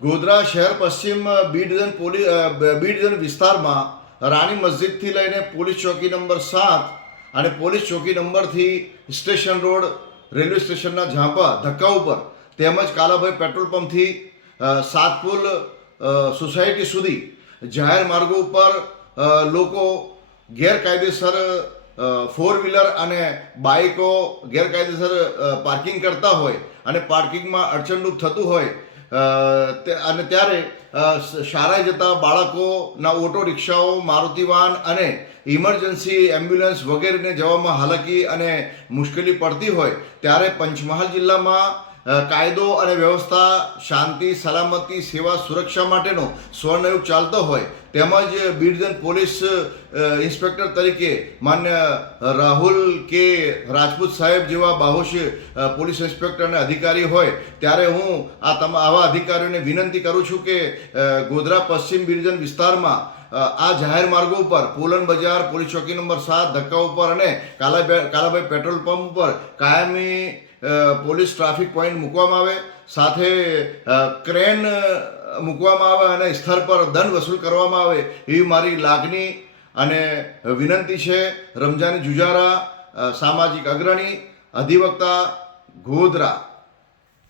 ગોધરા શહેર પશ્ચિમ B division વિસ્તારમાં રાણી મસ્જિદથી લઈને પોલીસ ચોકી નંબર 7 અને પોલીસ ચોકી નંબરથી સ્ટેશન રોડ રેલવે સ્ટેશનના ઝાંપા ધક્કા ઉપર તેમજ કાલાભાઈ પેટ્રોલ પંપથી સાતપુલ સોસાયટી સુધી જાહેર માર્ગો ઉપર લોકો ગેરકાયદેસર ફોર વ્હીલર અને બાઇકો ગેરકાયદેસર પાર્કિંગ કરતા હોય અને પાર્કિંગમાં અડચણરૂપ થતું હોય અને ત્યારે શાળાએ જતા બાળકોના ઓટો રિક્ષાઓ મારુતિ વાન અને ઇમરજન્સી એમ્બ્યુલન્સ વગેરેને જવામાં હાલાકી અને મુશ્કેલી પડતી હોય ત્યારે પંચમહાલ જિલ્લામાં કાયદો અને વ્યવસ્થા શાંતિ સલામતી સેવા સુરક્ષા માટેનો સ્વર્ણયુગ ચાલતો હોય તેમજ બી ડિવિઝન પોલીસ ઇન્સ્પેક્ટર તરીકે માન્ય રાહુલ કે રાજપૂત સાહેબ જેવા બાહોશ પોલીસ ઇન્સ્પેક્ટર અને અધિકારી હોય ત્યારે હું આવા અધિકારીઓને વિનંતી કરું છું કે ગોધરા પશ્ચિમ બી ડિવિઝન વિસ્તારમાં આ જાહેર માર્ગો ઉપર પોલન બજાર પોલીસ ચોકી નંબર 7 ધક્કા ઉપર અને કાલાભાઈ પેટ્રોલ પંપ ઉપર કાયમી પોલીસ ટ્રાફિક પોઈન્ટ મૂકવામાં આવે, સાથે ક્રેન મૂકવામાં આવે અને સ્થળ પર દંડ વસૂલ કરવામાં આવે એવી મારી લાગણી અને વિનંતી છે. રમજાની જુજારા, સામાજિક અગ્રણી, અધિવક્તા, ગોધરા.